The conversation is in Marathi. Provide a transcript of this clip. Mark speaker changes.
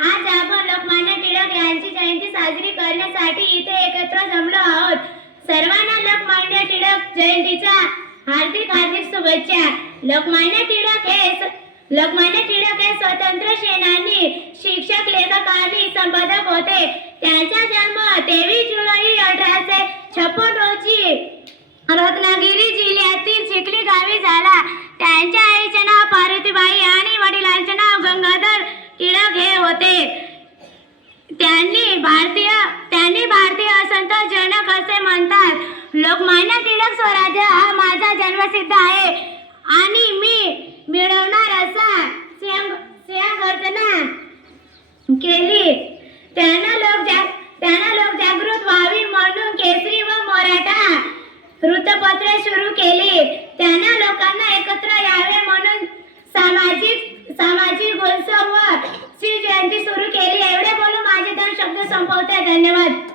Speaker 1: आज आपण लोकमान्य टिळक यांची जयंती साजरी करण्यासाठी इथे एकत्र जमलो आहोत. सर्वांना लोकमान्य टिळक जयंतीच्या हार्दिक हार्दिक शुभेच्छा. लोकमान्य टिळक हे लोकमान्य टिळक हे स्वतंत्र सेनानी शिक्षक लेखक आणि संपादक होते. त्यांचा जन्म तेवीस जुलै अठराशे छप्पन रोजी रत्नागिरी होते. त्यांनी भारतीय त्यांनी भारतीय असंत जनक असे म्हणतात. लोकमान्य टिळक स्वराज्य हा माझा जन्मसिद्ध आहे. आणि मी मिळवणार असा सिंह केली. त्यांना लोक जा त्यांना लोक जागृत व्हावी म्हणून केसरी व मराठा वृत्तपत्रे सुरू केली. त्यांना लोकांना एकत्र यावे म्हणून सामाजिक सामाजिक उत्सव व श्री जयंती सुरू केली एवढे बोलून माझे दोन शब्द संपवते धन्यवाद.